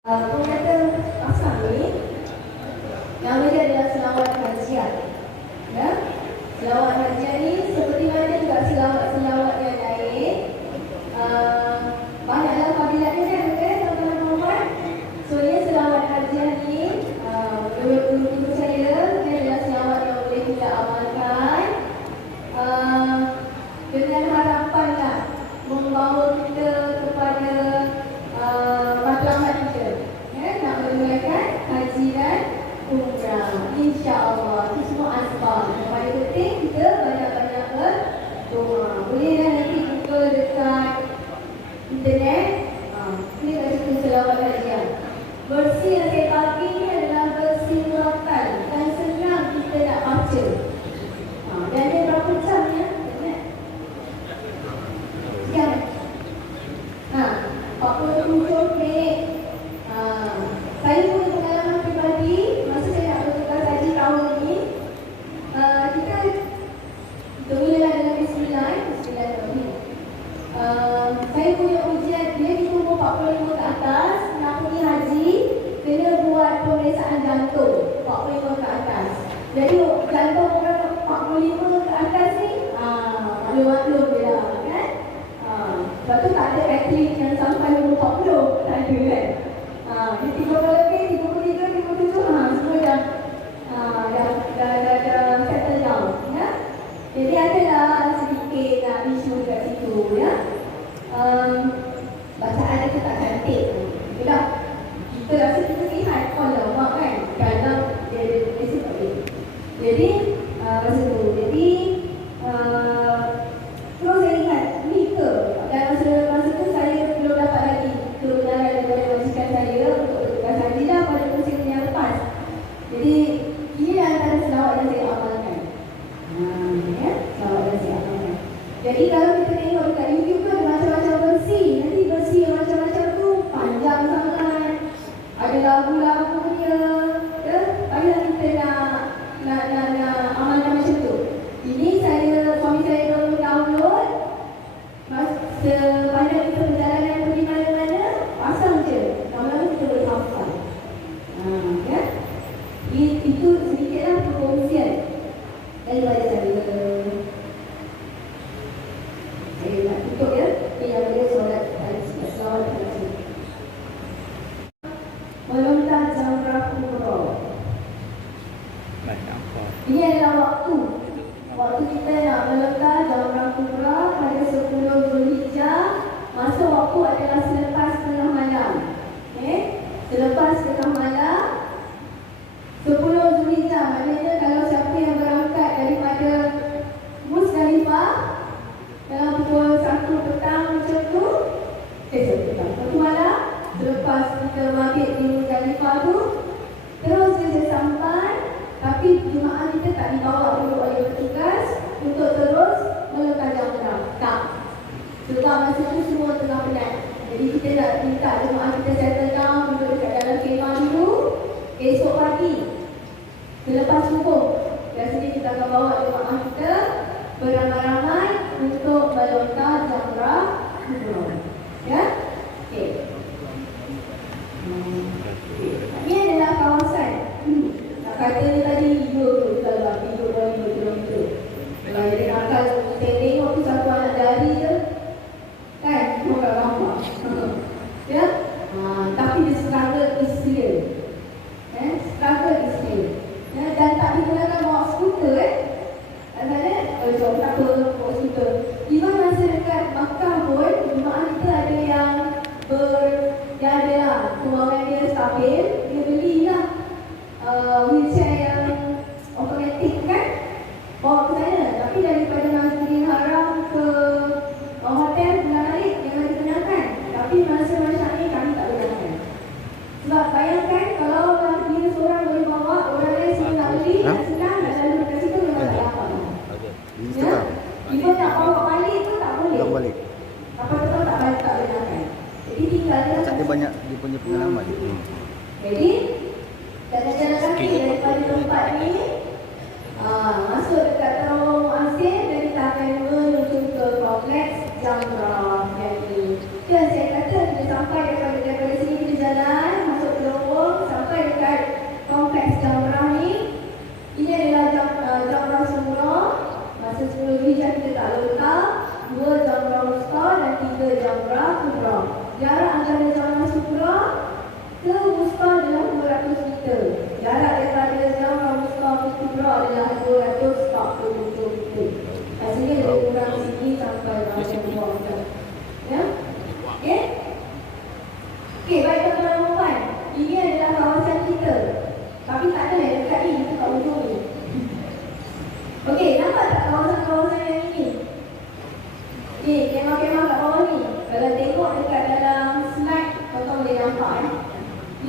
Pengkata pasang ni nama dia adalah selawat hajian. Ya? Selawat hajian ni seperti mana juga selawat-selawat yang lain, banyaklah fadilatnya kan, tuan-tuan Muhammad. So dia selawat hajian ni, menurut saya dia adalah selawat yang boleh kita amalkan dengan harapanlah membawa kita kepada matlamat kita, nak menunaikan haji dan umrah, insya-Allah. Itu semua asbab. Yang paling penting kita banyak-banyak berdoa. Bolehlah nanti buka dekat internet, klik kat situ selawat hajian. Versi yang saya bagi ni adalah versi muratan dan senang kita nak baca. Dan dia berapa jam ya? Sekian. 47 minit. Saya punya pengalaman pribadi masa saya nak bertugas haji tahun ini, kita mulalah dengan Bismillahirrahmanirrahim. Saya punya ujian, dia di umur 45 ke atas nak pergi haji, kena buat pemeriksaan jantung 45 ke atas. Jadi jantung orang 45 ke atas ni maklum-maklum je lah kan. Sebab tu tak ada atlet yang sampai umur 40, tak ada kan. Dia 30 lebih, 33, 37, semua dah settle down ya. Jadi adalah sedikit isu kat situ ya. Bacaan kita tak cantik. Betul. Kita rasa kita sihat kalau mak kan. Kalau dia biasa tak boleh. Jadi masa tu. Jadi terus saya ingat ni ke. Dan masa tu saya belum dapat lagi kebenaran daripada majikan saya untuk bertugas haji dah pada musim yang lepas. Jadi ini antara selawat yang saya amalkan. Ya, selawat yang saya amalkan. Jadi kalau kita tengok dekat YouTube kan ada macam-macam versi. Nanti versi yang macam-macam tu panjang sangat. Ada lagu-lagunya. Ya, banyak kita nak amalkan macam tu. Ini suami saya download. Sepanjang kita perjalanan pergi mana-mana, pasang je. Lama-lama kita boleh hafal. Ya? Itu sedikitlah perkongsian daripada saya. Saya nak tutup ya. Yang boleh solat selawat haji. Melontar jamrah kubra. Ini adalah waktu kita nak melontar jamrah kubra pada 10 Zulhijjah. Masa waktu adalah selepas tengah malam. Selepas tengah malam 10 Zulhijjah. Maknanya kalau siapa yang berangkat daripada Musdalifah dalam pukul 1 petang macam tu, 1 malam selepas kita maghrib di Musdalifah tu, terus dia sampai. Tapi jemaah kita tak dibawa dulu oleh petugas untuk terus melontar jamrah. Tak. Sebab masa tu semua tengah penat. Jadi kita nak minta jemaah kita settle down, duduk dekat dalam kemah dulu. Esok pagi selepas subuh biasanya kita akan bawa jemaah kita beramai-ramai untuk melontar jamrah kubra. Ya? Okey. Ini adalah kawasan. Katanya tadi hidup dalam 3 kilometer. Jadi akal saya tengok tu satu anak dari je kan, orang ramah. Ya? Tapi dia struggle is real. Struggle is real. Dan tak digunakan bawa skuter Katanya, jom tak apa bawa skuter. Even masa dekat Makkah pun, jemaah kita ada yang ada lah kemauan dia stabil, dia belilah wheelchair yang automatik kan, bawa ke sana. Tapi daripada Masjidil Haram ke hotel menarik jangan digunakan. Tapi masa macam ni kami tak gunakan. Sebab bayangkan kalau dia seorang boleh bawa, orang lain sini nak beli, nak senang, nak lalu dekat situ memang tak dapat. Ya? Even nak bawa balik pun tak boleh. Apa-apa tak balik, tak gunakan. Jadi tinggalnya dia banyak dia punya pengalaman. Jadi jalan-jalan kaki daripada tempat ni masuk dekat terowong Muazzin dan kita akan menuju ke kompleks jamrah yang ni. Itu yang saya kata, kita sampai daripada sini kita jalan kubra. Jarak antara jamrah kubra ke wusta adalah 200 meter. Jarak daripada jamrah wusta ke kubra adalah 247 meter. Kat sini lebih kurang sini sampai bawah meter. Ya? Okey? Okey, baik tuan-tuan dan puan. Ini adalah kawasan kita. Tapi tak ada yang dekat ni, itu kat ujung ni. Okey, nampak tak kawasan-kawasan yang ini? Okey, kemah-kemah kat bawah ni. Kalau tengok dekat dalam slide, tuan-tuan boleh nampak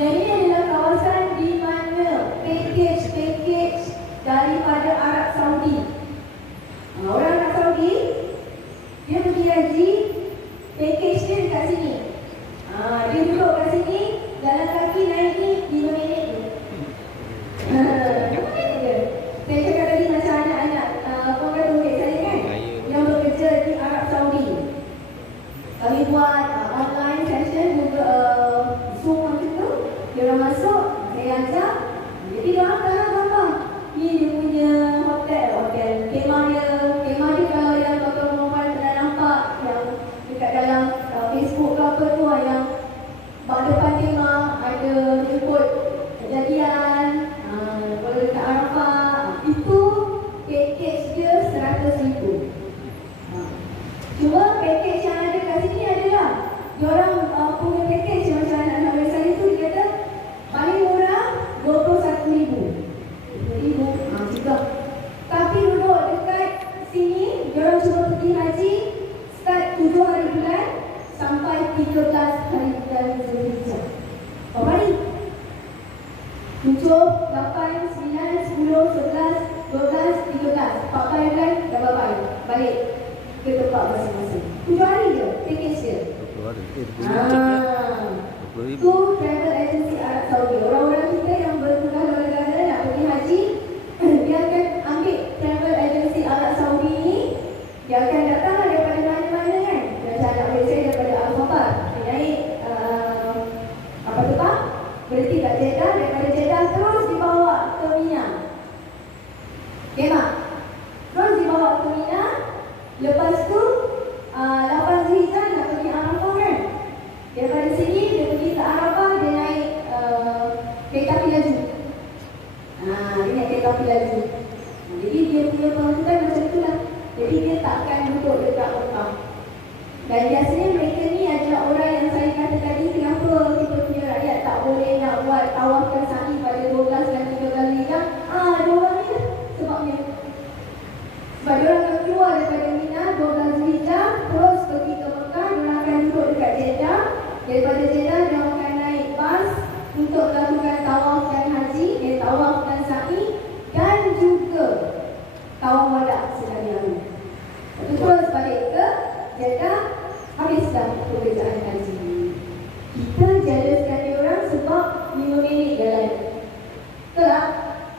Yang ini adalah kawasan di mana package daripada Arab Saudi. Orang Arab Saudi, dia pergi haji, package dia dekat sini. Dia duduk kat sini, jalan kaki naik ni 5 minit je. 5 minit je. Saya cakap tadi macam anak-anak pengaruh saya kan, yang bekerja di Arab Saudi. Kami buat online session juga, Zoom macam tu. Dia orang masuk, saya ajak. Jadi dia orang tak nampak. Ni dia punya hotel. Kemah dia kalau yang tuan-tuan perempuan pernah nampak, yang dekat dalam Facebook ke apa tu, yang depan kemah ada jemput kejadian, kalau dekat Arafah, itu package dia 100,000. Cuma package yang ada kat sini adalah diorang punya package macam anak-anak saya tu, dia kata paling murah 21,000. 20,000 juga. Tapi duduk dekat sini, diorang cuma pergi haji start 7 hari bulan sampai 13 hari bulan Zulhijjah. Berapa hari? 7, 8, 9, 10, 11, 12, 13. 4 hari bulan dah bye-bye. Balik ke tempat masing-masing. 7 hari je package dia. 20 hari. 20,000. Tu travel agency Arab Saudi. Orang-orang kita yang bernegara-negara nak pergi haji, dia akan ambil travel agency Arab Saudi ni. Dia akan datang daripada mana-mana kan. Macam anak Malaysia daripada Al-Khabar. Dia naik apa tu Pak? Berhenti kat Jeddah. Daripada Jeddah terus dibawa ke Mina. Okay Mak? Terus dibawa ke Mina. Lepas tu 8 Zulhijjah nak pergi Arafah kan. Daripada sini dia pergi ke Arafah, dia naik kereta api laju. Dia naik kereta api laju. Jadi dia punya penghutang macam itulah. Jadi dia takkan duduk dekat Mekah. Dan biasanya mereka ni ajak orang yang saya kata tadi, kenapa kita punya rakyat tak boleh nak buat tawaf sa'i pada 12 dan 13 Zulhijjah. Dia orang ni lah sebabnya. Sebab dia orang akan keluar daripada Mina 12 Zulhijjah, terus pergi ke Mekah, dia orang akan duduk dekat Jeddah. Daripada Jeddah dia orang akan naik bas untuk melakukan tawaf dan haji, tawaf dan sa'i, dan juga tawaf wada sekali lalu. Lepas terus balik ke Jeddah, habis dah pekerjaan haji. Kita jelaskan dia orang sebab 5 minit jalan. Betul tak?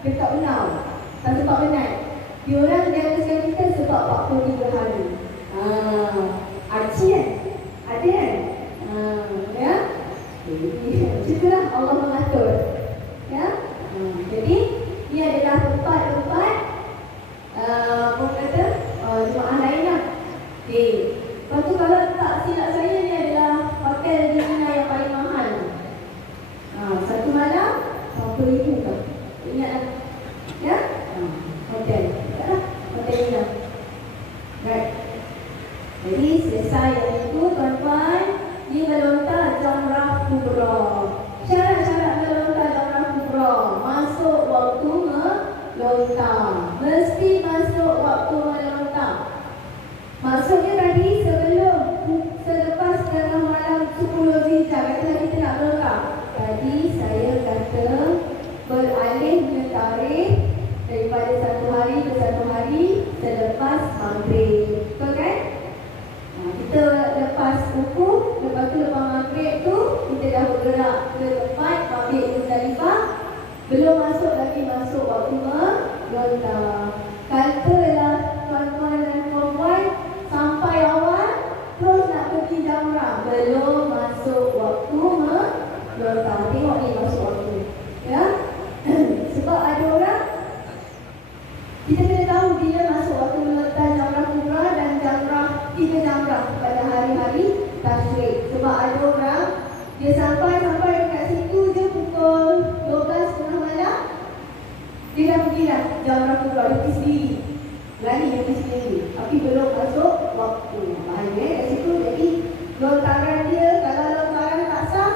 Dekat Benau, tak sebab penat. Dia orang jelaskan kita sebab 43 hari. Arti kan? Ada kan? Ya? Macam itulah Allah mengatur. Ya? Jadi ini adalah tempat-tempat orang kata jemaah lain lah. Okay. Lepas tu kalau tak silap saya, ni adalah hotel di Mina yang paling mahal. Satu malam 40,000 kan? Ingat lah. Ya? Hotel. Ingatlah. Hotel Mina. Right. Jadi selesai yang itu tuan-tuan, di melontar jamrah kubra. Syarat-syarat melontar jamrah kubra: masuk waktu melontar. Mesti masuk waktu melontar. Maksudnya tadi selepas tengah malam 10 Zulhijjah, kata kita nak melontar. Tadi saya kata beralih tarikh daripada 1 hari ke 1 hari selepas maghrib. Betul kan? Kita lepas wukuf, lepas tu lepas maghrib tu kita dah bergerak ke tempat Mabit Muzdalifah. Belum masuk lagi masuk waktu melontar. Katalah tuan-tuan dan puan-puan sampai awal terus nak pergi jamrah, belum masuk waktu melontar. Tengok ni masuk waktu. Ya? Sebab ada orang, kita kena tahu bila masuk waktu melontar jamrah kubra dan jamrah, 3 jamrah pada hari-hari tasyrik. jam berapa keluar, dia pergi sendiri. Berani dia pergi sendiri. Tapi belum masuk waktu. Bahaya kat situ. Jadi lontaran dia, kalau lontaran tak sah,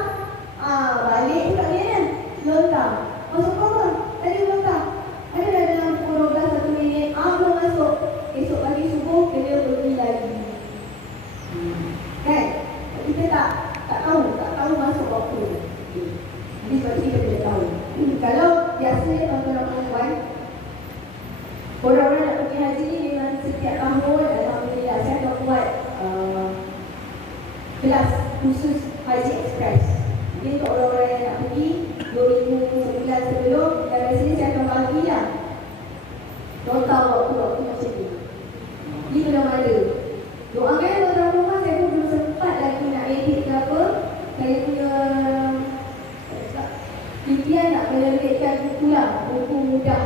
balik tu tak boleh kan? Lontar. Masuk apa? Tadi lontar. Ada dah dalam pukul 12 1 minit. Belum masuk. Esok pagi subuh kena pergi lagi. Kan? Kita tak tahu masuk waktu. Jadi sebab kita tidak tahu. Kalau biasanya tuan-tuan dan puan, orang-orang nak pergi haji ni memang setiap tahun, alhamdulillah saya akan buat kelas khusus Haji Express. Jadi untuk orang-orang yang nak pergi 2 minggu sebulan sebelum, dan biasanya saya akan bagilah nota waktu-waktu macam ni. Di mana-mana. Doakan tuan-tuan rumah, saya pun belum sempat lagi nak edit ke apa. Saya punya impian nak menerbitkan buku lah, buku mudah.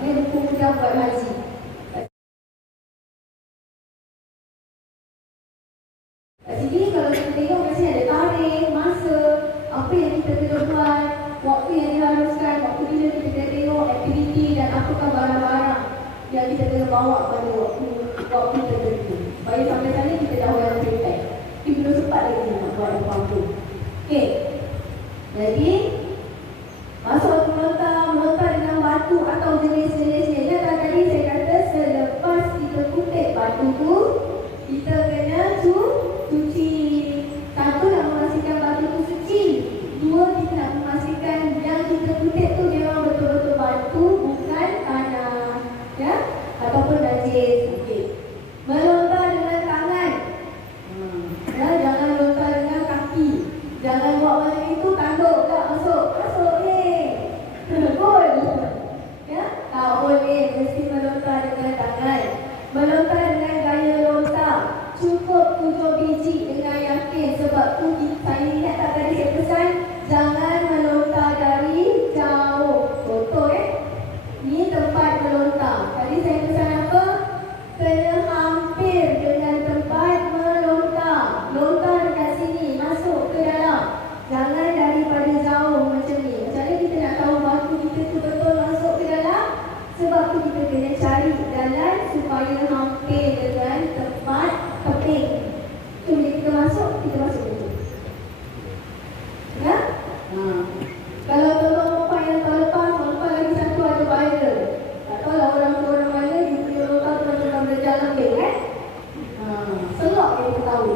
Ini buku mudah buat haji. Kat sini kalau kita tengok mesti ada tarikh, masa, apa yang kita kena buat, waktu yang diharuskan, waktu bila kita kena tengok aktiviti dan apakah barang-barang yang kita kena bawa pada waktu tertentu. Baik sampai sana kita dah orang prepare. Tapi belum sempat lagi nak buat apa-apa. Okey. Jadi masuk melontar dengan batu atau jenis-jenisnya. Ingat tadi saya kata selepas kita kutip batu tu, kita kena cuci. Satu nak memastikan batu tu suci. Dua, kita nak memastikan yang kita kutip tu memang betul-betul batu, bukan tanah, ya, ataupun najis. Okey. Melontar dengan tangan. Ya, jangan lontar dengan kaki. Jangan buat macam itu, tanduk tak masuk. Masuk ni. Boleh. Ya, tak boleh. Mesti melontar dengan tangan. Melontar dengan gaya lontar. Cukup 7 biji dengan yakin. Sebab tu saya ingat tak tadi saya pesan, jangan melontar dari jauh. Contoh ni tempat melontar. Tadi saya pesan apa? Kena hampir dengan tempat melontar. Lontar dekat sini, masuk ke dalam. Jangan daripada jauh macam ni. Macam mana kita nak tahu batu kita tu betul masuk ke dalam? Sebab tu kita kena cari jalan supaya hampir dengan tempat keping. So bila kita masuk betul. Ya? Kalau tuan-tuan perempuan yang tahun lepas lagi satu ada viral. Tak tahu lah orang mana dia punya lontar tu macam berjalan dia kan? Selok yang kita tahu.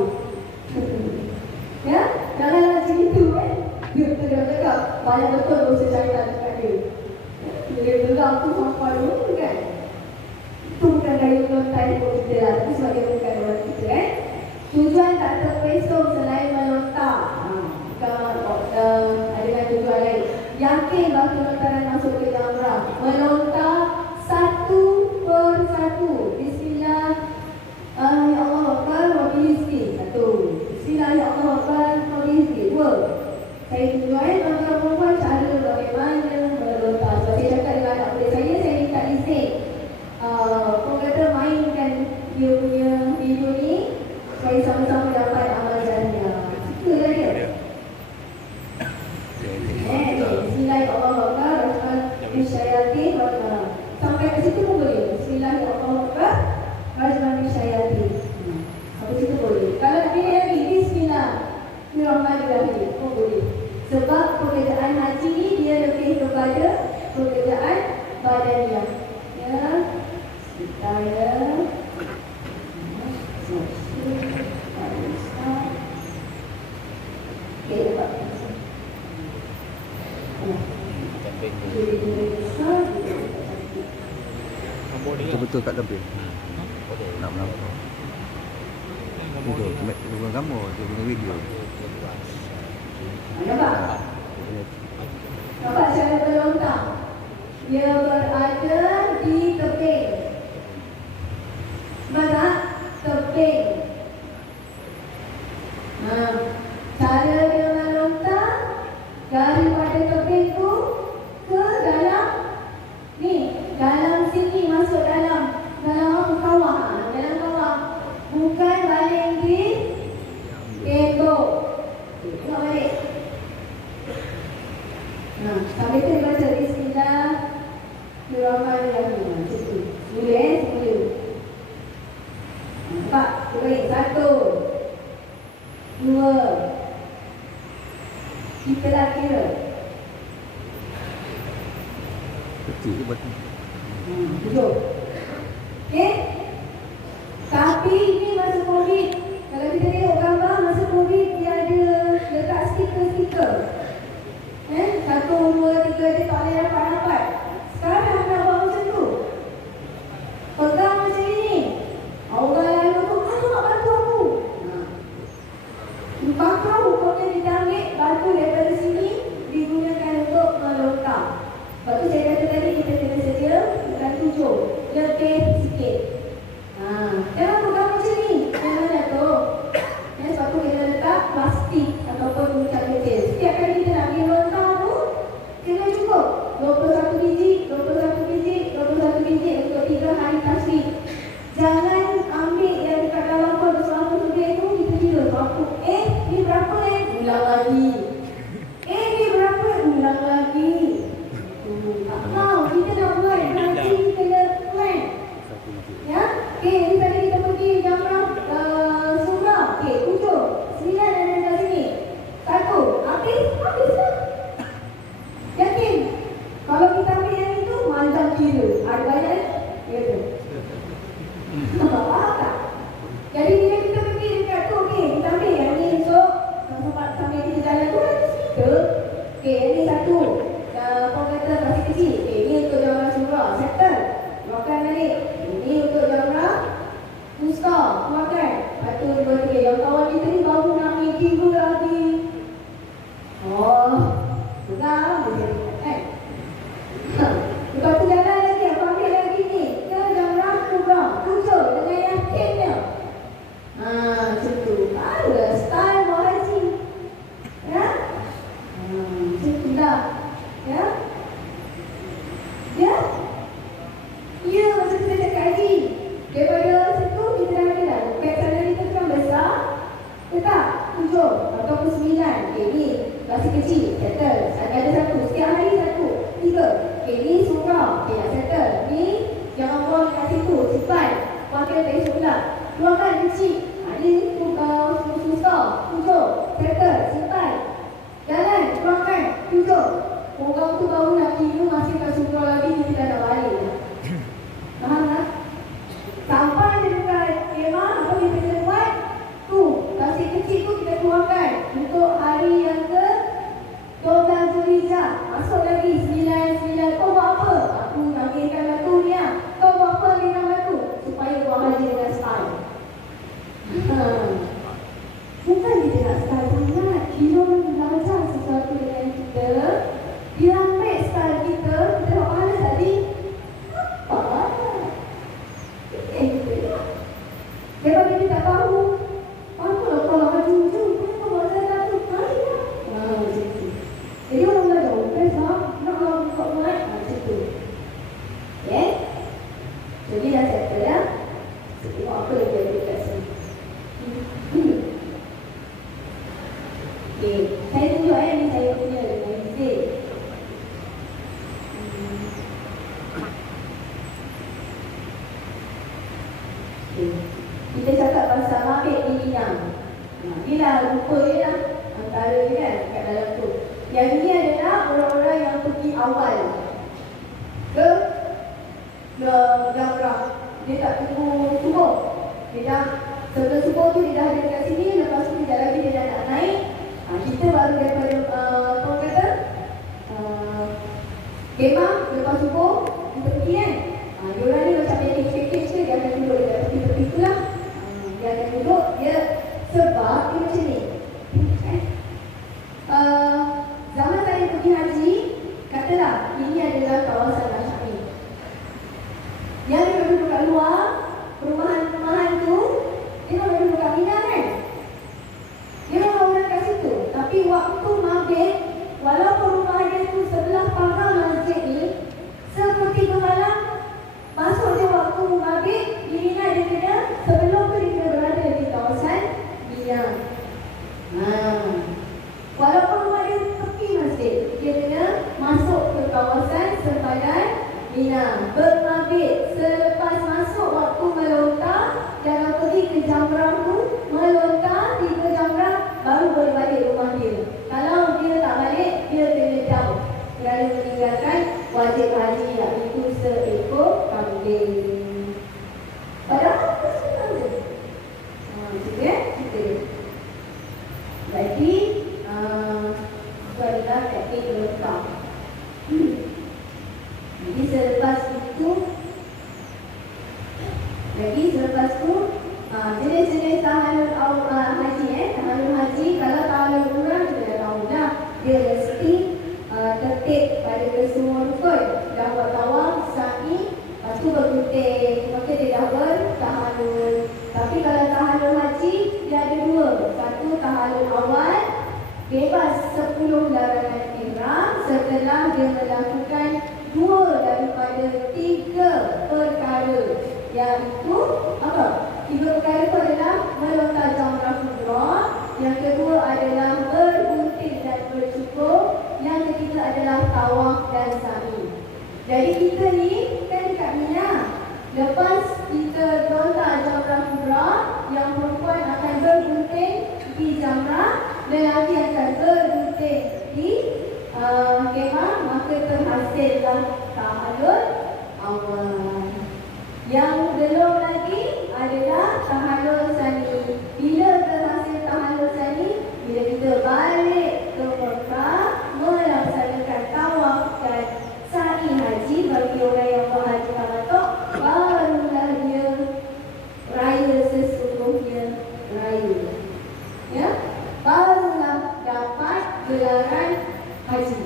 Ya? Janganlah macam itu kan? Dia cakap banyak betul dosa syaitan dekat dia. Dia geram tu sampai dulu kan? Itu bukan gaya lontar ikut kita lah. Itu sebab dia bukan orang kita kan? Tujuan tak terpesong selain melontar. Ada kan tujuan lain. Yakin batu lontaran masuk ke dalam ram. Melontar satu per satu. Bismillah. Ya Allah Akbar wa bihi. Satu. Bismillah ya Allah Akbar wa bihi. Dua. Saya tujuan tuan-tuan perempuan cara bagaimana melontar. Sebab saya cakap dengan anak muda saya minta izin. Orang kata mainkan dia punya video ni supaya sama-sama dapat amal jariah. Itu lah dia. Bismillahirrahmanirrahim. Bismillahirrahmanirrahim. Sampai ke situ pun boleh. Bismillahirrahmanirrahim. Bismillahirrahmanirrahim. Sampai situ boleh. Kalau nak pilih lagi, Bismillahirrahmanirrahim pun boleh. Sebab pekerjaan haji ni dia lebih kepada pekerjaan badaniah. Ya. Sebentar ya. Okey, dapat. Betul-betul kat tepi. Nak melapor. Itu bukan kamu, dia punya video. Nampak? Nampak cara melontar? Dia berada di tebing. Mana? Tebing. Cara dia melontar daripada tebing tu ke dalam ni, dalam sini, masuk dalam kawah. Dalam kawah. Bukan baling di tembok. Tengok balik. Sampai tu dia baca Bismillah. Surafan lagi. Macam tu. Boleh, boleh. Nampak? Baik. 1, 2. Kita lah kira. Kecil je batu. 7. Okey? Tapi ini masa COVID. Kalau kita tengok gambar masa COVID, dia ada letak stiker-stiker. 1, 2, 3, dia tak boleh rapat-rapat. Sekarang nak buat macam tu. Pegang macam ini. Orang lalu tu, aduh nak bantu aku. Bakar hukumnya diambil batu daripada sini, digunakan untuk melongkang. Sebab tu saya kata tadi kita kena sedia bukan 7, lebih sikit. Jangan pegang macam ni. Jangan jatuh. Sebab tu kita letak plastik ataupun bukan kecil. Setiap kali kita nak pergi lontang tu, kena cukup 21 biji, 21 biji, 21 biji untuk 3 hari tasbih. Jangan ambil yang dekat dalam kod 100 lebih tu, kita kira berapa. Ni berapa ulang lagi. Ni berapa ulang lagi. Tak mau, kita nak buat nanti kita nak plan. Ya, okey, ni tadi kita pergi jamrah surah. Okey, 7, 9 ada dekat sini. 1, habislah. Yakin? Kalau kita ambil yang itu, macam kira. Ada banyak ya tu. Faham tak? Jadi bila kita pergi dekat tu, okey, kita ambil yang ni esok. Sampai kita jalan tu, ada stiker. Okey, yang ni 1. Orang kata masih kecil. Okey, ni untuk jamrah surah. Settle. Keluarkan balik. Ini untuk jamrah Musta. Keluarkan. 1, 2, 3. Yang kawan kita ni baru nak kira lagi. Pegang dia kan. Lepas tu jalan lagi. Aku ambil lagi ni. Ke jamrah kubra. 7 dengan yakinnya. Macam tu. Barulah style buat haji. Ya? Macam tu dah. Ya? Ya? Ya, macam kita cakap haji. Daripada situ kita dah ada dah. Beg salary kita kan besar. Tetap 7 ataupun 9. Okay, ni masih kecil. Settle. Ada 1. Setiap hari 1. 3. Okay, ni surah. Okay, dah settle. Ni jangan buang kat situ. Simpan. Pakai besok pula. Keluarkan kecil. Ni susah. 7. Settle. Simpan. Jalan. Keluarkan. 7. Orang tu baru nak kira masih tak surah lagi. Kita dah nak balik. Faham tak? Sampai dekat kemah, apa kita kena buat? Tu, tasik kecil tu kita keluarkan untuk hari yang ke 12 Zulhijjah. Masuk lagi 9. Kau buat apa? Aku ambilkan batu ni lah. Kau buat apa ambilkan batu? Supaya buat haji dengan style. Bukan kita nak style sangat. Kita belajar sesuatu dengan kita. Dia ambil style kita. Kita buat pahala tadi. Apa? Sebab kita tak tahu. Apa kalau hujung-hujung kenapa buat saya tu? Macam tu. Jadi orang belajar, besar nak buat macam tu. Okay? Jadi dah settle ya. Tengok apa yang dia ada kat sini. Okay, saya tunjuk ni saya punya dengan Zee. Kita cakap pasal mabit di Minang. Inilah rupa dia lah. Antara dia kan kat dalam tu. Yang ni adalah orang-orang yang pergi awal ke jamrah. Dia tak tunggu subuh. Dia dah sebelum subuh tu dia dah ada dekat sini. Lepas tu sekejap lagi dia dah nak naik. Kita baru daripada apa kata kemah lepas subuh kita pergi kan. Dia orang ni macam package dia akan duduk dekat tepi-tepi tu lah. Dia akan duduk, dia sebab dia macam ni. Zaman saya pergi haji, katalah ini adalah kawasan Masyarakat. Yang dia duduk kat luar, perumahan-perumahan tu, dia orang duduk kat Mina kan? Dia orang kat situ. Tapi waktu maghrib, walaupun rumah dia tu sebelah pagar masjid ni, sepertiga malam, masuk dia waktu maghrib, di Mina dia kena, sebelum tu dia kena berada di kawasan Mina. Walaupun rumah dia tepi masjid, dia kena masuk ke kawasan sepadan Mina. Jadi itu adalah teknik lengkap. Jadi selepas itu jenis-jenis tahalul haji tahalul haji. Kalau tahalul umrah kita dah tahu dah, dia mesti tertib pada kesemua rukun. Dah buat tawaf, sa'i, lepas tu bergunting, maka dia dah bertahalul. Tapi kalau tahalul haji dia ada dua. Satu tahalul awal, bebas 10 larangan ihram setelah dia melakukan 2 daripada 3 perkara, iaitu apa? 3 perkara itu adalah melontar jamrah kubra, yang kedua adalah bergunting dan bercukur, yang ketiga adalah tawaf dan sa'i. Jadi kita ni kan dekat Mina, lepas kita lontar jamrah kubra, yang perempuan akan bergunting di jamrah, lelaki akan bergunting di kemah, maka terhasillah tahalul awal. Yang belum lagi adalah tahalul sani. Bila terhasil tahalul sani? Bila kita balik ke Mekah, melaksanakan tawaf dan sa'i haji. Bagi orang yang berhaji tamattu', barulah dia raya sesungguhnya raya. Ya, barulah dapat gelaran haji.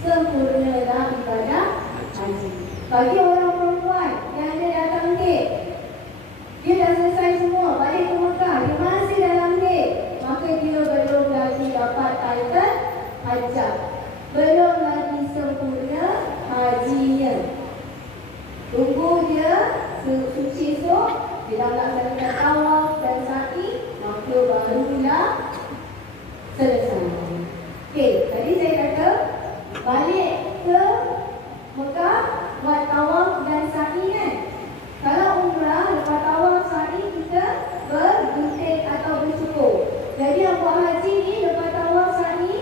Sempurnalah ibadah haji. Bagi orang perempuan yang ada datang gate, dia dah selesai semua, balik ke Mekah, dia masih dalam gate, maka dia belum lagi dapat title hajjah, belum lagi sempurna hajinya. Tunggu dia suci esok, dia dah melaksanakan tawaf dan sa'i, maka barulah selesai. Okey, tadi saya kata balik ke Mekah buat tawaf dan sa'i kan. Kalau umrah, lepas tawaf sa'i kita bergunting atau bercukur. Jadi yang buat haji ni lepas tawaf sa'i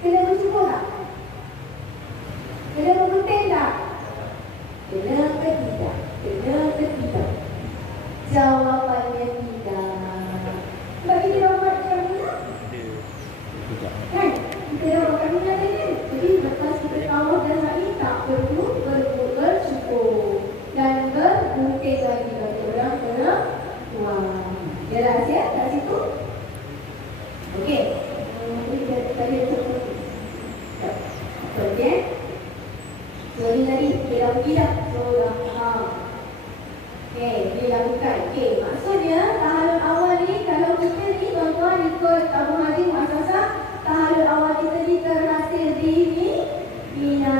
kena bercukur tak? Kena bergunting tak? Kena ke tidak? Kena ke tidak? Jawapannya tidak. Sebab kita dah buat macam mana? Kan? Kita dah buat macam mana kan? Jadi lepas kita tawaf dan sa'i tak perlu bercukur dan bergunting lagi bagi orang perempuan. Dia rahsia kat situ. Okey. Kita tadi cukup. Okey. So ni tadi kita dah pergi dah. So dah faham. Okey, dia dah bukan. Okey, maksudnya tahalul awal ni, kalau kita ni tuan-tuan ikut tabung haji muassasah, tahalul awal kita ni terhasil di Mina.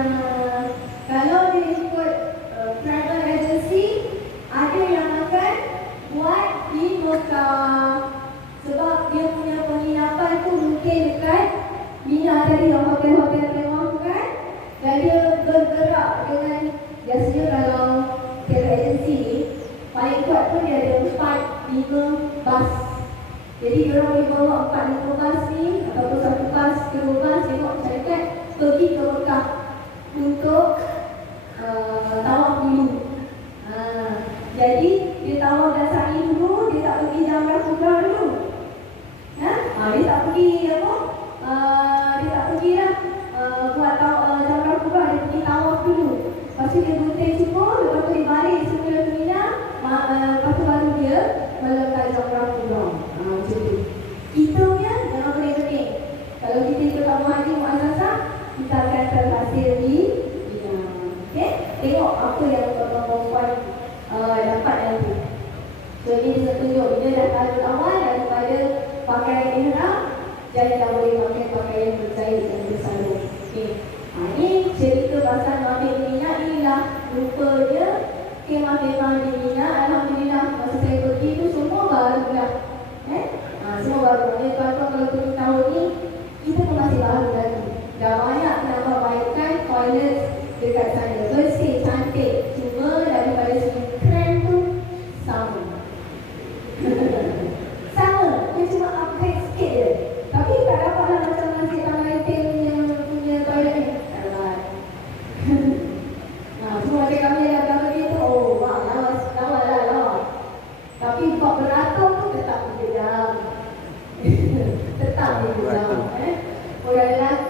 Kalau dia ikut travel agency, ada yang akan buat di Mekah. Sebab dia punya penginapan tu mungkin dekat Mina tadi, yang hotel-hotel mewah tu kan. Dan dia bergerak dengan, biasanya kalau travel agency ni paling kuat pun dia ada 4-5 bas. Jadi dia orang boleh bawa 4-5 bas ni, ataupun satu bas, 2 bas, tengok masyarakat pergi ke Mekah untuk tawaf dulu. Jadi dia tawaf dan sa'i dulu, dia tak pergi jamrah kubra dulu. Dia tak pergi apa? Dia tak pergi lah buat jamrah kubra, dia pergi tawaf dulu. Lepas tu dia gunting cukur, lepas tu dia balik semula ke Mina, lepas tu baru dia melekat jamrah kubra. Macam tu. Kita punya jangan pening-pening. Kalau kita ikut tabung haji muassasah, kita akan terhasil di Mina. Okay? Tengok apa yang perempuan dapat nanti. So ini dia tunjuk, dia dah tahu awal daripada pakaian ihram, jadi dah boleh pakai pakaian berjahit dan bersarung. Okay. Ini cerita pasal mabit Mina. Inilah rupanya kemah-kemah di Mina. Alhamdulillah masa saya pergi tu semua baru dah. Semua baru. Jadi tuan-tuan kalau pergi tahun ni, kita pun masih baru lagi. Dah banyak menambahkan toilet dekat sana, bersih, cantik. Cuma daripada segi trend tu sama. Sama, dia cuma upgrade sikit je. Tapi tak dapatlah macam Masjid Tamarin punya toilet ni. Tak dapat. Semua macam kami yang datang lagi tu, oh wah, lawas lah. Tapi buat beratur tu tetap berjam.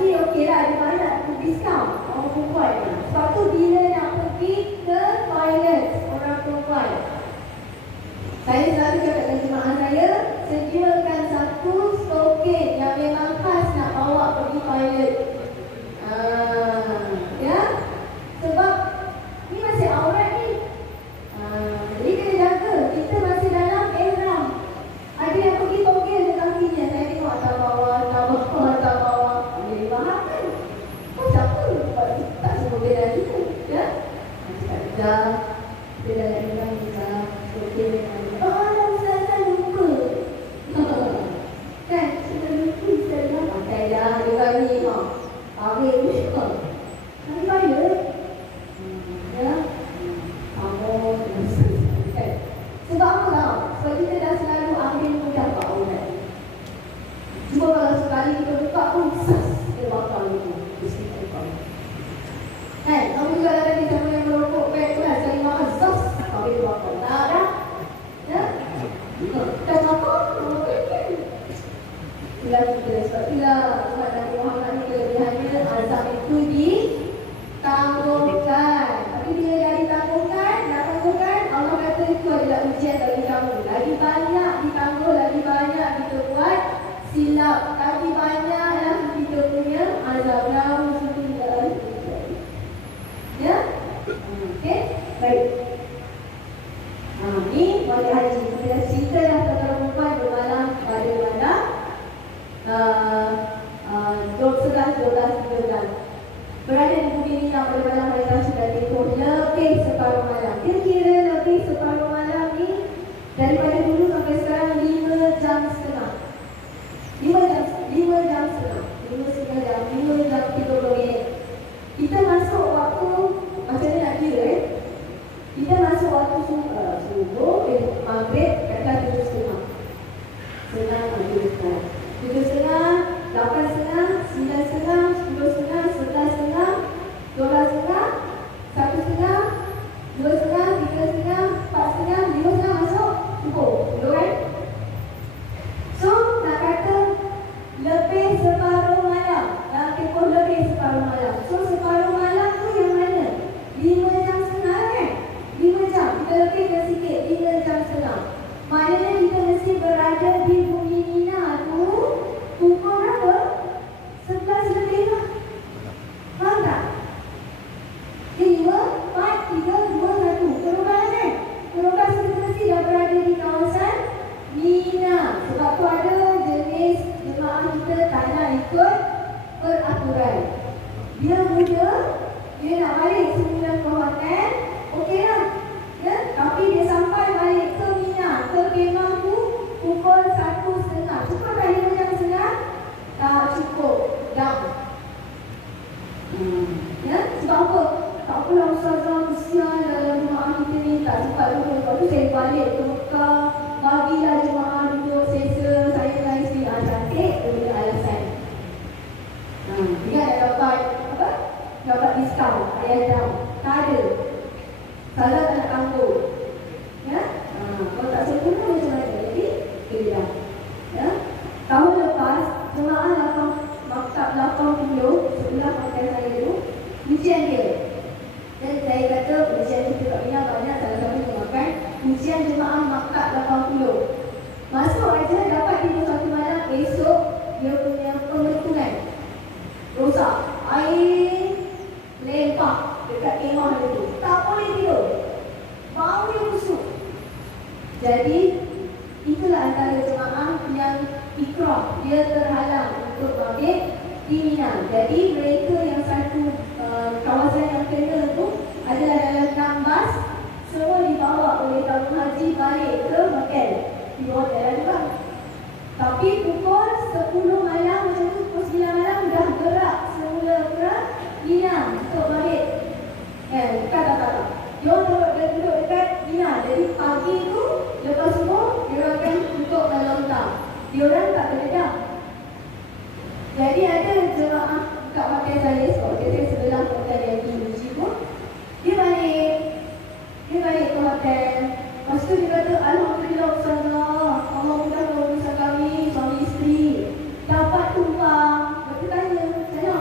lelaki okeylah ada banyak diskaun orang perempuan ni. Sebab tu bila nak pergi ke toilet orang perempuan, saya selalu cakap dengan jemaah saya, sediakan satu stokin yang memang khas nak bawa pergi toilet. Ya, sebab ni masih aurat ni. Jadi kena jaga, kita masih dalam ihram. Ada yang pergi togel ke kakinya, saya tengok atas bawah, atas bawah, atas bawah. Boleh faham kan? Oh siapa? Sebab tak semua beda kita. Ya? Cakap dah, dia dah nak ihram juga. Togel dengan Ustaz dah lupa. Kan? Sudah lupa Ustaz dah pakai dah. Dia bagi Pakai ni Nanti bayar. Ya? Kamu kan? Sebab apa tau? Sebab kita dah selalu ambil mudah kat aurat. Cuma kalau sekali kita buka pun sas, dia bakal itu. Mesti kita buka. Kan? Kamu juga ada di zaman yang merokok baik tu kan? Sekali makan sas, habis dia bakal. Tak dah? Ya? Dah makan? Itulah kita. Sebab itulah Tuhan Nabi Muhammad ni kelebihannya azab itu ditanggungkan. Tapi bila dah ditanggungkan, Allah kata itu adalah ujian bagi kamu. Lagi banyak ditanggung, lagi banyak kita buat silap, lagi banyaklah kita punya azab. Namun itu tidak lagi terjadi. Ya? Okey? Baik. Ni wali haji. Kita dah cerita dah tentang perempuan bermalam pada malam 11-12 berada di bumi ni pada malam hari Rasul dan tempoh lebih separuh malam. Kira-kira lebih separuh malam ni daripada dulu sampai sekarang 5 jam setengah. 5 jam setengah. 5 jam 30 minit. Kita masuk waktu macam mana nak kira kita masuk waktu subuh, maghrib kata 7.30. Senang 7.30. 7.30, 8.30, 9.30, 10.30, 11.30, 12.30, 1.30, 2.30, 3.30, 4.30, 5.30 masuk subuh. Betul kan? So, nak kata lebih separuh malam. Dalam tempoh lebih separuh malam. So, separuh malam tu yang mana? 5 jam setengah kan? 5 jam. Kita lebihkan sikit. 5 jam setengah. Maknanya kita mesti berada di bumi Mina tu pukul berapa? 11 lebih lah. Faham tak? 5, 4, 3, 2, 1. Perubahan kan? Perubahan kita mesti dah berada di kawasan Mina. Sebab tu ada jenis jemaah kita tak nak ikut peraturan. Dia muda, dia nak balik semula ke hotel, okey lah. Ya? Tapi dia sampai balik ke Mina, ke kemah tu pukul 1.30. Cukup dah 5 jam setengah? Tak cukup. Jam. Ya? Sebab apa? Tak apalah Ustazah, kesian dalam jemaah kita ni tak sempat duduk. Sebab tu saya balik ke Mekah, bagilah jemaah duduk selesa, saya dengan isteri cantik, dia alasan. Ingat dah dapat apa? Dapat diskaun, ayah jam. Tak ada. Salah tak nak tanggung. Ya? Kalau tak sempurna macam mana? Jadi, kira. Ya? Tahun lepas, jemaah maktab 80 sebelah pantai saya tu, ujian dia. Dan saya kata, ujian kita kat Mina banyak, salah satu mengatakan ujian jemaah maktab 80. Masuk aja, dapat tidur satu malam, esok dia punya pengetungan rosak. Air lempar dekat kemah itu. Tak boleh tidur. Bau dia busuk. Jadi, itulah antara jemaah yang ikrah. Dia terhalang untuk mabit di Mina. Jadi, mereka yang satu kawasan yang kena tu adalah dalam 6 bas. Semua dibawa oleh tabung haji balik ke hotel. Di hotel juga. Tapi pukul 10 malam macam tu, pukul 9 malam dah gerak semula ke Mina untuk balik. Tak. Dia orang duduk dekat Mina. Jadi pagi tu, lepas semua, dia akan duduk dalam hutan. Dia orang tak berdedam. Jadi ada jemaah kat hotel saya, sebab dia sebelah hotel yang diuji pun. Dia balik ke hotel. Lepas tu dia kata, Alhamdulillah Ustazah, Allah mudahkan urusan kami, suami isteri. Dapat tumpang. Lepas tu tanya, saya nak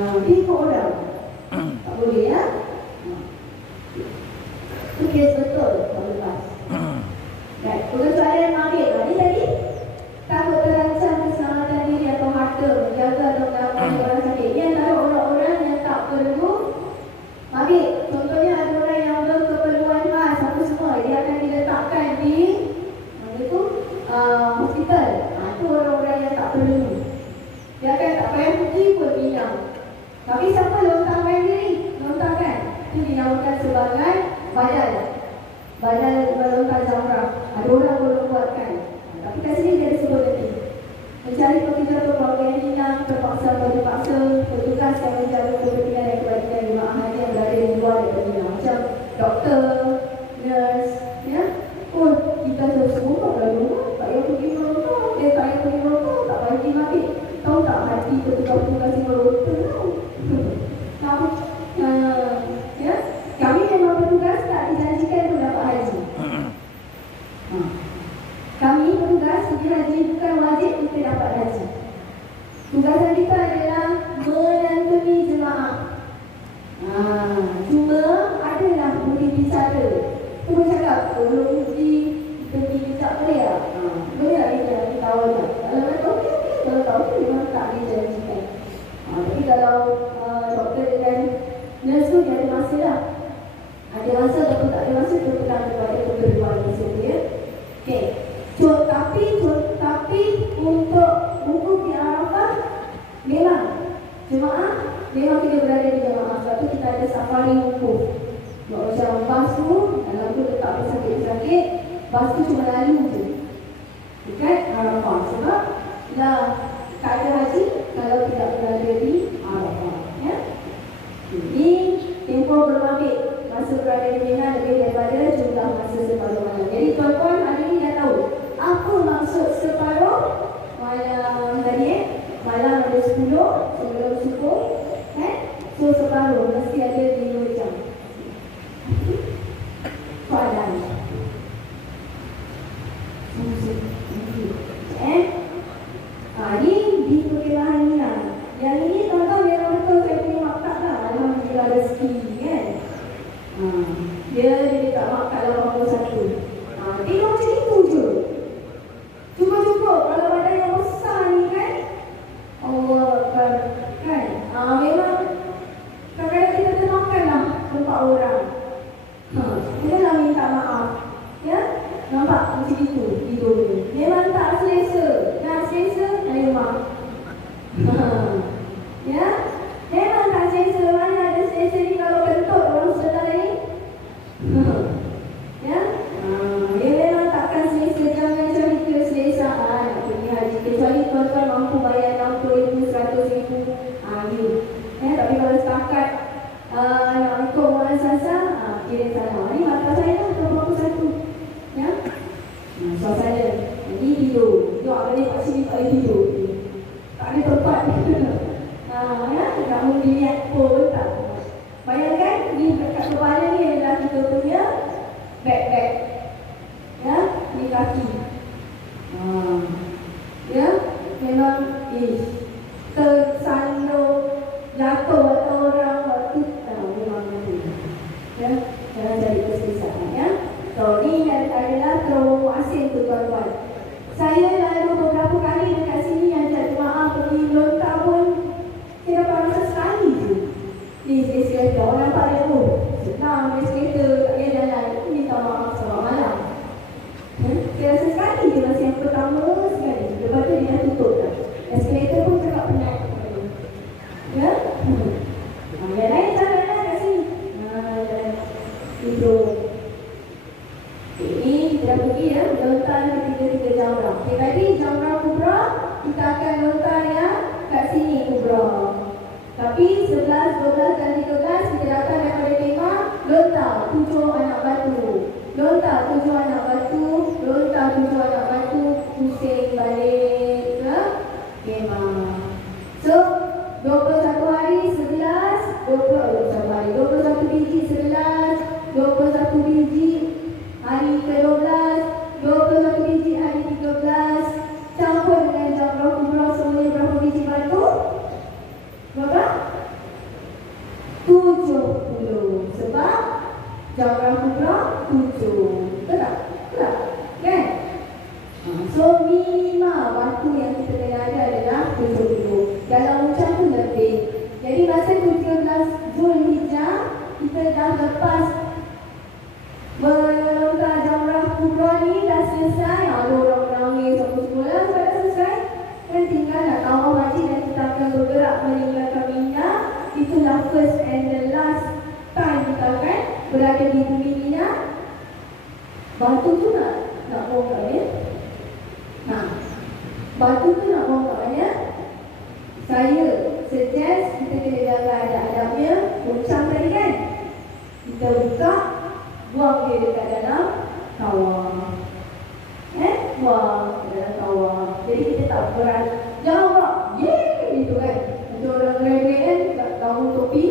Ikut orang. Tak boleh ya. Itu kes betul kalau lepas. Baik, pengecualian maghrib ni tadi takut terancam keselamatan diri atau harta, menjaga atau melakukan orang sakit. Ini antara orang-orang yang tak perlu maghrib. Contohnya ada orang yang berkeperluan khas apa semua, dia akan diletakkan di hospital. Itu orang-orang yang tak perlu. Dia akan tak payah pergi pun bilang. Tapi siapa lontangkan diri? Lontangkan. Itu dinamakan sebagai badal. Badal melontar jamrah. Ada orang boleh buatkan. Tapi kat sini dia ada sebut nanti. Mencari pekerja pegawai hilang, terpaksa berpaksa, petugas yang menjaga kepentingan dan kebajikan jemaah haji yang berada di luar daripada Mina. Macam doktor, nurse, ya. Oh, kita semua kalau rumah, tak payah pergi melontar. Dia tak payah pergi melontar, tak payah pergi mati. Tahu tak hati petugas-petugas yang melontar tau. Tahu? Ya. Kami memang petugas tak dijanjikan untuk dapat haji. Kami petugas pergi haji bukan wajib untuk dapat haji. Tugasan kita adalah menantuni jemaah. Cuma adalah boleh bicara. Kita boleh cakap, tolong uji, kita pergi minta boleh tak? Boleh tak kita tahu tak? Kalau tak tahu, kalau tahu tu memang tak dijanjikan. Tapi kalau doktor dan nurse tu dia ada masa lah. Ada masa ataupun tak ada masa, itu bergantung kepada keperluan masa dia. Okey. Tapi untuk wukuf di Arafah memang jemaah memang kena berada di jemaah. Sebab tu kita ada safari wukuf. Macam bas tu, dalam tu tak bersakit-sakit, bas tu cuma lalu je dekat Arafah. Sebab dah tak ada haji kalau tidak berada di Arafah, ya? Ini tempoh berbabit. Masa berada di Mina lebih daripada jumlah masa separuh malam. Jadi tuan-tuan hari ini dah tahu apa maksud separuh malam tadi, malam ada 10 sebelum subuh, so separuh mesti ada 5 jam. Soalan. Ini di perkemahan Mina. Yang ini tuan-tuan memang betul saya punya maktab lah. Alhamdulillah rezeki kan. Dia dekat maktab 81. Tengok macam itu je. Cukup-cukup. Kalau badan yang besar ni kan, Allah kan. Memang kadang-kadang kita termakan lah tempat orang. Kita nak minta maaf. Ya? Nampak macam itu tidur ni. Memang tak selesa. Nak selesa, ada rumah. Ya? Memang tak selesa. Mana ada selesa ni kalau kentut orang sebelah ni? Ya? Dia memang takkan selesa. Jangan cari keselesaan nak pergi haji. Kecuali tuan-tuan mampu bayar 60,000, 100,000. Ya? Tapi kalau setakat nak ikut orang sasa, kira salah. Ini mata saya lah 21. Ya? Suasana. Ini tidur. Tengok apa ni kat sini tak boleh tidur. Tak ada tempat. Ya? Tak boleh dilihat pun tak. Bayangkan ni kat kepala ni adalah kita punya backpack. Ya? Ni kaki. Ya? Memang tersandung, jatuh atau orang waktu memang nanti. Ya? Jangan cari keselesaan. Ya? So, ni adalah terowong asin tu tuan-tuan. Saya lalu beberapa kali dekat sini ajak jemaah pergi lontar pun saya dapat rasa sekali je. Ni kereta, orang nampak dia pun senang naik kereta, tak payah jalan. Minta maaf sebab malam. Saya rasa sekali je masa yang pertama sekali. Lepas tu dia dah tutup dah. Eskalator pun cakap penat. Ya? Yang lain jalan lah kat sini. Jalan tidur. Ini kita dah pergi ya, lontar tiga jamrah. Okay, tadi jamrah kubra, kita akan lontar yang kat sini kubra. Tapi 11, 12 dan 13 kita datang daripada tema lontar 7 anak batu. Lontar 7 anak batu, lontar 7 anak batu, pusing balik ke kemah. So, 21 hari 11, 21 biji 11, 21 biji hari ke-12, 21 biji hari 13, campur dengan jamrah kubra semuanya berapa biji batu? 7 70. Sebab Jamrah Kubra 7. Betul tak? Betul tak? Kan? So minimal waktu yang kita kena ada adalah 70. Dalam ucap pun lebih. Jadi masa 17 Zulhijjah kita dah lepas melontar Jamrah Kubra ni, dah selesai. Ada orang menangis apa semua lah sebab dah selesai. Kan tinggal nak tawaf haji dan kita akan bergerak meninggalkan Mina. Itulah first and the last time kita akan berada di bumi Mina. Batu tu nak bongkar ya. Batu tu nak bongkar ya. Saya suggest kita kena jaga adab-adabnya. Ucap tadi kan, kita buka, buang dia dekat dalam kawah. Buang ke dalam kawah. Jadi kita tak berat. Jangan buat yeay gitu kan. Macam orang graduate kan, tak tahu topi.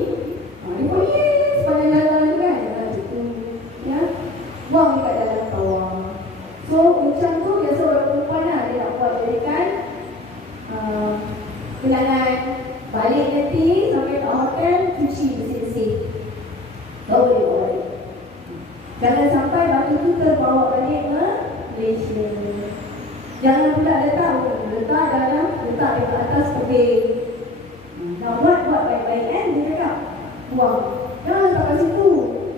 Dia buat yeay sepanjang jalan tu kan. Ya. Buang dekat dalam kawah. So ucap tu biasa orang perempuan lah. Dia nak buat jadikan kenangan. Balik nanti sampai ke hotel, cuci bersih-bersih. Tak boleh buat balik. Jangan sampai batu tu terbawa balik ke Malaysia. Jangan pula letak dalam, letak di atas tebing. Nak buat baik-baik kan, dia cakap buang. Jangan letak kat situ.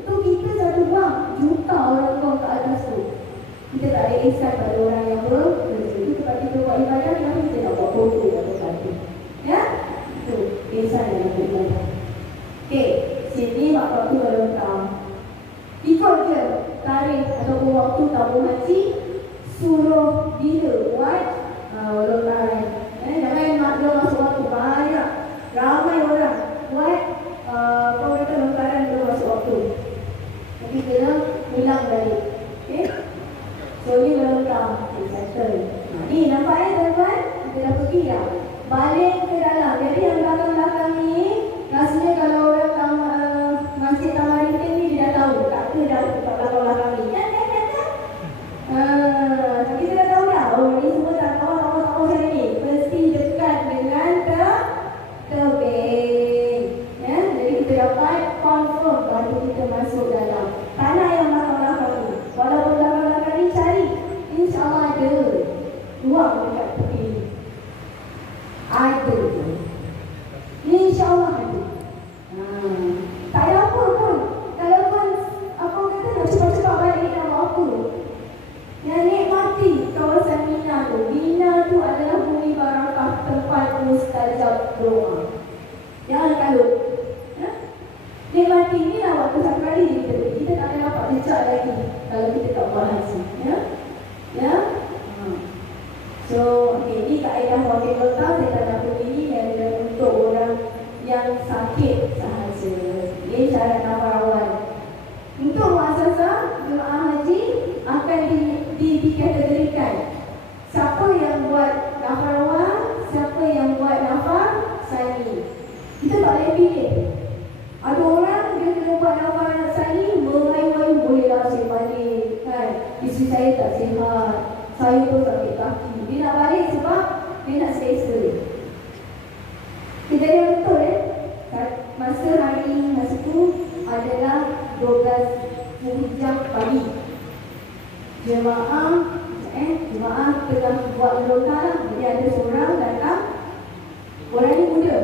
Tu kita satu buang, juta orang buang kat atas tu. Kita tak ada ihsan pada orang yang bekerja. Itu tempat kita buat ibadah, kenapa kita nak buat foto kat batu. Ya? Itu ihsan yang nak ibadah. Okey, sini waktu melontar. Ikut je tarikh ataupun waktu tabung haji, suruh bila buat lontaran. Jangan mak dia masuk waktu banyak, ramai orang buat lontaran belum masuk waktu. Nanti kena ulang balik. Okay? So ni melontar, settle. Ni nampak tuan-tuan, kita dah pergi dah. Balik ke dalam. Jadi yang belakang-belakang ni, rasanya kalau orang Masjid Tamarin ni dia dah tahu. Tak ke dah tempat belakang-belakang ni. Kita dah tahu dah. Oh, ni semua tak tahu macam ni. Mesti dekat dengan tebing. Ya? Jadi kita dapat confirm baru kita masuk dalam tanah yang belakang-belakang ni. Walaupun belakang-belakang ni cari, insyaAllah ada ruang dekat tebing. Ada. InsyaAllah ada. Tak ada apa pun. Kalau pun apa kata nak cepat-cepat balik nak buat apa. Yang nikmati kawasan Mina tu. Mina tu adalah bumi barakah, tempat mustajab doa. Jangan kalut. Nikmati ni lah waktu satu kali kita tak akan dapat jejak lagi kalau kita tak buat haji. Ya? So, ini kaedah wakil lontar saya tak nak berdiri yang untuk orang yang sakit sahaja. Ini syarat nafar awal. Untuk muasasah jemaah haji akan dikategorikan siapa yang buat nafar awal, siapa yang buat nafar sani. Kita tak boleh pilih. Ada orang dia kena buat nafar sani, merayu-rayu bolehlah saya balik kan. Isteri saya tak sihat, saya pun sakit kaki. Dia nak balik sebab dia nak selesa. Kita yang betul masa tu adalah 12 Zulhijjah pagi. Jemaah telah buat lontar. Jadi ada seorang datang. Orang ni muda.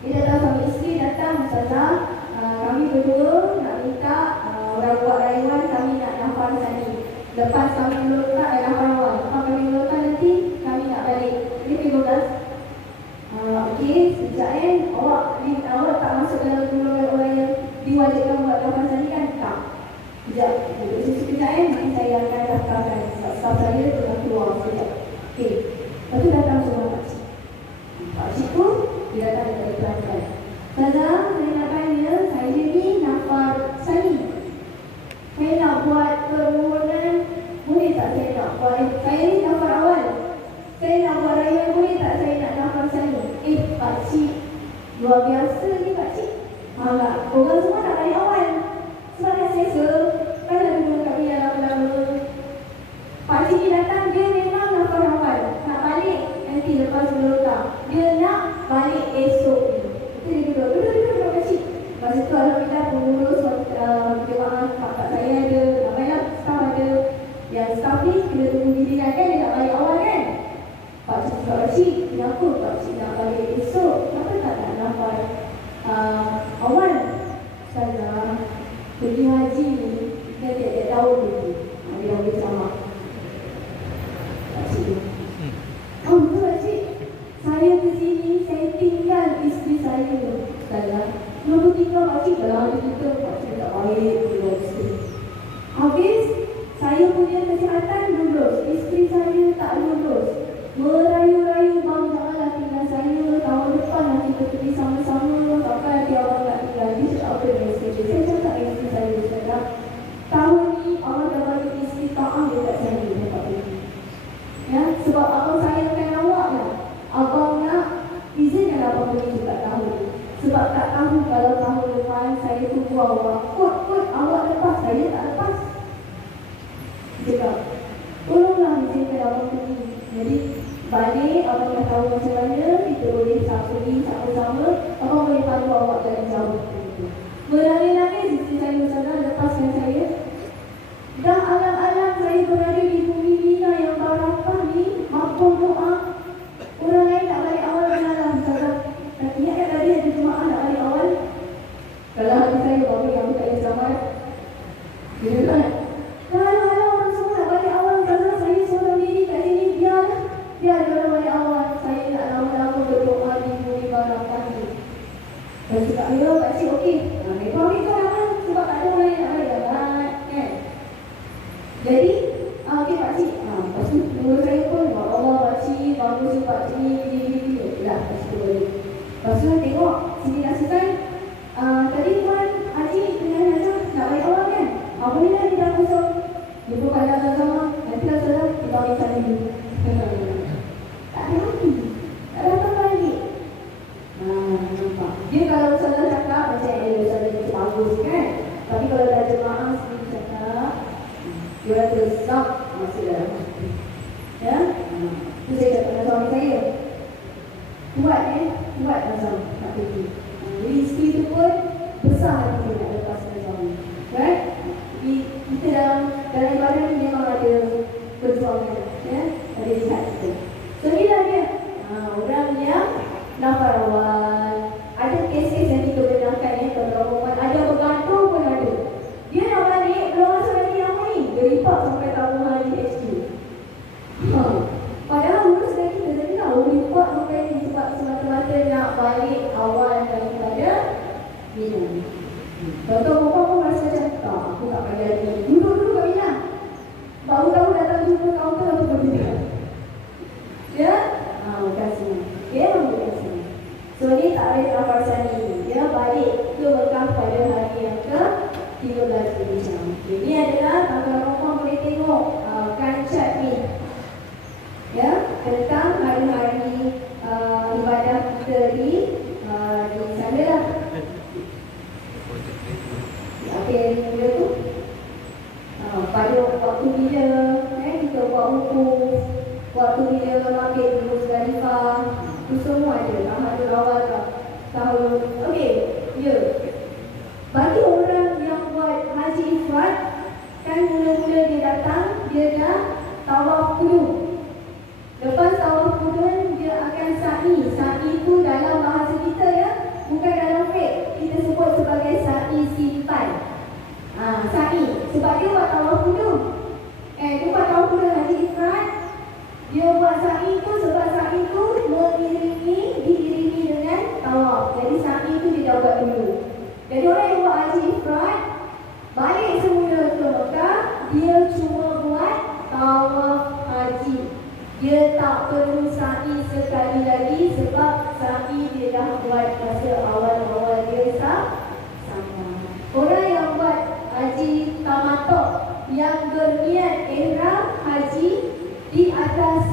Dia datang suami isteri datang, Ustazah, kami berdua nak minta orang buat rayuan, kami nak nafar sani. Lepas kami melontar nafar awal. Lepas kami melontar nanti kami nak balik. Ini 15. Okey, sekejap awak tak masuk dalam golongan orang yang diwajibkan buat nafar sani kan? Tak. Sekejap nanti saya akan daftarkan. Staff saya tengah keluar sekejap. Okey. Lepas tu datang seorang pakcik. Pakcik tu dia datang dari pelanggan. Ustazah, saya nak tanya, saya ni nafar sani. Saya nak buat permohonan, boleh tak saya nak buat? Saya ni nafar awal. Saya nak buat rayuan, boleh tak saya nak nafar sani? Pakcik, luar biasa ni pakcik. Orang semua nak balik awal. Sebab nak selesa, kan ada dulu kat biar lama-lama. Pakcik ni datang, dia memang nafar awal. Nak balik nanti lepas melontar. Dia nak balik esok ni. Itu dia duduk pakcik. situ alhamdulillah pengurus jemaah kakak saya ada, ramailah staff ada. Yang staff ni kena tunggu giliran kan, dia nak balik awal kan. Pakcik, kenapa pakcik nak balik esok? Kenapa tak nak nafas awal? Salah, pergi haji ni kan tiap-tiap tahun dulu. Dia dah boleh sama pakcik tu. Oh betul pakcik, saya ke sini, saya tinggal isteri saya. Salah, kenapa tinggal pakcik? Kalau ada kita, pakcik tak baik tinggal isteri. Habis, saya punya kesihatan lulus, isteri saya tak lulus. Merayu-rayu, bang janganlah tinggal saya, tahun depan lah kita pergi sama-sama, takkan dia orang nak tinggal. Dia cakap apa dengan isteri dia? Saya cakap dengan isteri saya, cakap tahun ni Allah dah bagi isteri ta'am dekat saya, cakap pergi. Ya, sebab abang sayangkan awak lah. Abang nak izinkan abang pergi juga tahun ni. Sebab tak tahu kalau tahun depan saya tunggu awak. Kot awak lepas, saya tak lepas. Cakap, tolonglah izinkan abang pergi. Jadi balik, abang dah tahu macam mana, kita boleh pergi sama-sama, abang boleh pandu awak jalan jauh. Menangis-nangis isteri saya bersama, lepaskan saya. Dah alam-alam saya berada di bumi Mina yang barakah ni, mampu doa. Orang lain tak balik awal kenalah. Tak ingat kan tadi ada jemaah nak balik awal. Kalau hati saya, bapa yang tak ada selamat. Dia kan? Kalau orang semua nak balik awal, kalau saya seorang diri kat sini, biarlah. Biar dia balik awal. Saya nak lama-lama berdoa di bumi barakah ni. Dan cakap, ya pakcik okey. Mereka kan lah, sebab tak ada orang yang nak balik awal. Kan? Jadi, okey pakcik. Lepas tu, menurut saya pun, Allah pakcik, bagus je pakcik ni, gini-gini. Okeylah, pakcik tu balik. Lepas tu, tengok, sini dah selesai. Tadi tuan Haji dengan Najah nak balik awal kan? Bolehlah dia dah kosong. Jumpa pada sama-sama. Nanti dah salah, kita balik sana dulu. Tak ada lagi. Tak datang balik. Nampak. Dia kalau salah cakap, macam salah dia bagus kan? Tapi kalau dah jemaah sendiri cakap, dia rasa resap masuk dalam hati. Ya? Itu saya cakap dengan suami saya. Kuat kuat macam nak pergi. Jadi isteri tu pun besar hati dia nak lepas dengan suami. Right? Jadi kita dalam ibadah ni memang ada perjuangan. Ya? Ada jihad kita. So inilah dia. Orang yang nafar awal. Ada kes-kes yang kita benarkan ya. Kalau ada bergantung pun ada. Dia nak balik, belum masuk lagi apa ni? Dia report sampai tahun hari HQ. Padahal urus lagi kita tadi lah. Report sampai ni sebab semata-mata nak balik awal daripada minum. Contoh bapak pun rasa macam tak, aku tak payah lagi. Duduk kat Mina. Baru-baru datang jumpa kaunter atau berdiri. Ya? Bukan sini. Ya, bukan sini. So ni tak ada perasaan ini. Dia balik ke Mekah pada hari yang ke-13 Hijrah. Ini adalah tuan-tuan boleh tengok kancet ni. Ya, tentang hari-hari ibadah kita di sana lah. Akhir mula tu pada waktu bila kita buat hukum, waktu bila mampir di Musdalifah, itu semua ada. Ahadul awal tahun. Okey, ya. Bagi orang yang buat haji ifrad, kan mula-mula dia datang, dia dah tawaf kudum. Lepas tawaf kudum, dia akan sa'i. Sa'i itu dalam bahasa kita ya, bukan dalam fiqh. Kita sebut sebagai sa'i simpan. Sa'i. Sebab dia buat tawaf kudum. Dia buat tawaf kudum haji ifrad. Dia buat sa'i itu sebab sa'i itu diiringi dengan tawaf. Jadi sa'i itu dia dah buat dulu. Jadi orang yang buat haji ifrad, balik semula ke Mekah, dia cuma buat tawaf haji. Dia tak perlu sa'i sekali lagi sebab sa'i dia dah buat masa awal-awal dia sama. Orang yang buat haji tamattu' yang berniat ihram haji di atas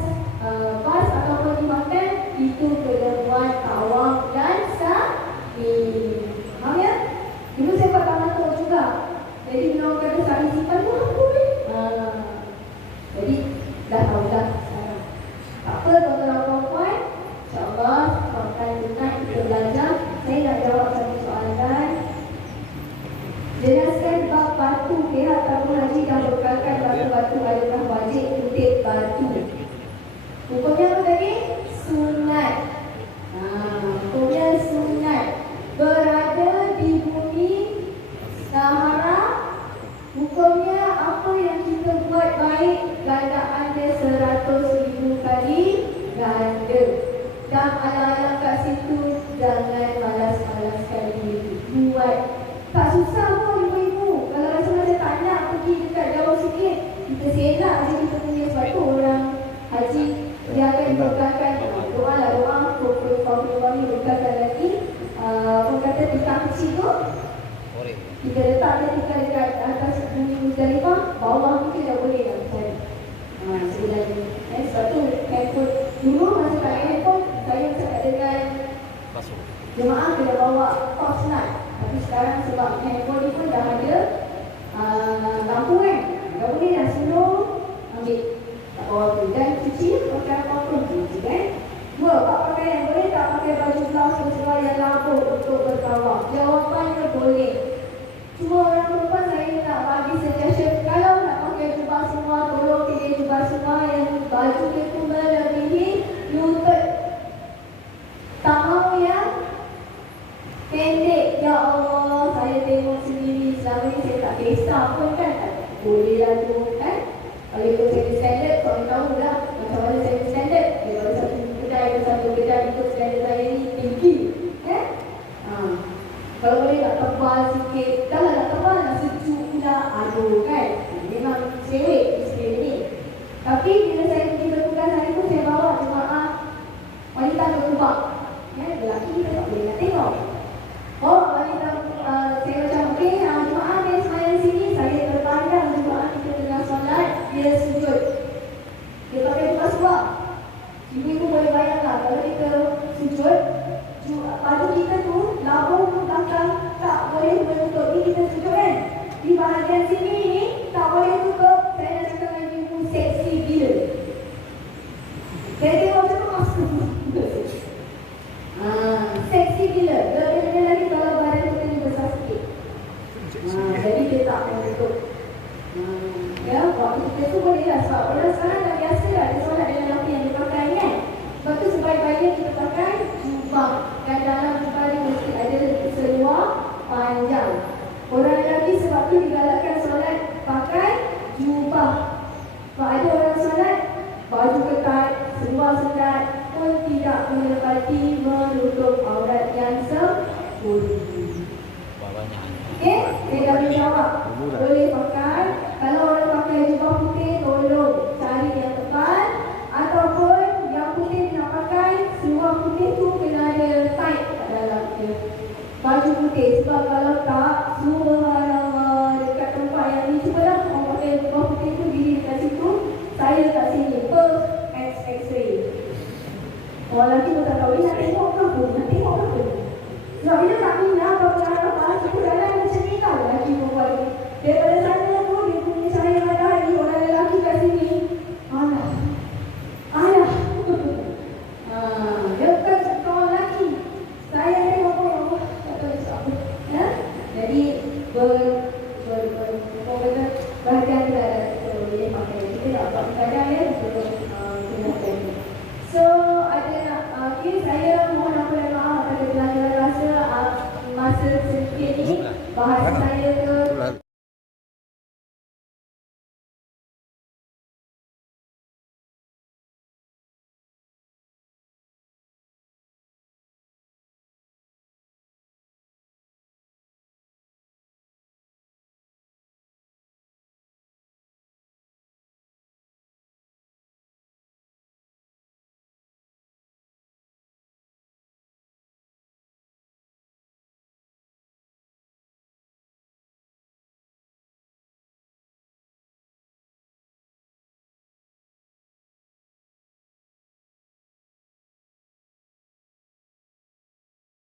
bas ataupun di makan, itu kena buat tawaf dan sa'i. Faham ya? Dulu saya buat tamattu' juga. Jadi bila orang kata sa'i simpan tu apa ni? Jadi dah tahu dah. Tak apa tuan-tuan dan puan-puan, InsyaAllah makan tonight kita belajar. Saya nak jawab satu soalan. batu. Hukumnya apa tadi? Sunat. Hukumnya sunat. Berada di bumi sahara, hukumnya apa yang kita buat baik gandaannya 100,000 kali ganda. Dan alang-alang kat situ jangan malas-malaskan diri. Buat. Tak susah pun ibu-ibu. Kalau rasa macam tak nak pergi dekat jauh sikit, kita selak je kita punya. Sebab tu orang haji dia akan berkatakan doa lah, doa kau berkatakan lagi orang kata tikar kecil tu kita letak dia tikar dekat atas bumi Muzdalifah, bawah mungkin dah boleh lah cari sebenarnya. Sebab tu handphone dulu masa tak ada handphone, saya cakap dengan jemaah kena bawa torchlight. Tapi sekarang sebab handphone ni pun dah ada lampu kan, dah boleh dah slow ambil tak bawa tu. Dan cuci pakai apa-apa cuci kan. Dua, pak pakaian boleh tak pakai baju blouse sesuai yang labur untuk bertawaf? Jawapannya boleh. Cuma orang perempuan saya nak bagi suggestion, kalau nak pakai jubah semua, tolong pilih jubah semua yang baju itu melebihi lutut. Tak mahu yang pendek. Ya Allah, saya tengok sendiri selama ni saya tak kisah pun kan. Boleh lah tu kan. Kalau ikut saya standard, korang tahu lah macam mana saya standard. Daripada satu kedai ikut standard saya ni tinggi kan. Kalau boleh nak tebal sikit. Kalau nak tebal nak sejuk pula, aduh kan. Memang sewek isteri ni. Tapi bila saya pergi bertugas hari tu, saya bawa jemaah wanita berubah. Lelaki kita tak boleh nak tengok. Wanita saya macam okey, jemaah dia semayang sini, saya terpandang jemaah kita tengah solat, dia sujud. Dia pakai jubah suar. Ibu-ibu boleh bayangkan kalau kita sujud, baju kita tu labung belakang tak boleh menutup. Ni kita sujud kan, di bahagian sini ni tak boleh tutup. Saya nak cakap dengan ibu, seksi gila. Saya tengok macam tu masuk. Seksi gila. Lebih lagi kalau badan kita ni besar sikit. Jadi dia tak menutup. Ya, waktu kita tu boleh lah. Sebab orang sekarang dah biasa lah dia solat dengan laki yang dia pakai kan. Sebab tu sebaik-baiknya kita pakai jubah. Dan dalam jubah ni mesti ada seluar panjang. Orang lelaki sebab tu digalakkan solat pakai jubah. Sebab ada orang solat baju ketat, seluar sekat pun tidak menepati menutup aurat yang sempurna. Okey, saya dah boleh jawab. Boleh pakai. Kalau orang pakai jubah putih, tolong cari yang tebal. Ataupun yang putih nak pakai, seluar putih tu kena ada tight kat dalam dia. Baju putih. Sebab kalau tak, subhanallah, dekat tempat yang ni, cubalah orang pakai jubah putih tu diri dekat situ. Saya kat sini, X-ray. Orang lelaki pun tak tahu, nak tengok ke apa? Nak tengok ke apa? Sebab bila tak minat apa-apa, kita jalan macam ni tau lelaki perempuan ni. Daripada sana tu, dia punya cahaya matahari, orang lelaki kat sini, ayah. Dia bukan seorang lelaki. Saya tengok pun, Allah, tak tahu siapa. Jadi, bahkan kita boleh pakai. Kita tak buat kadang ya, kita gunakan. So, saya mohon ampun dan maaf pada pelanggaran masa sedikit ni. Bahasa saya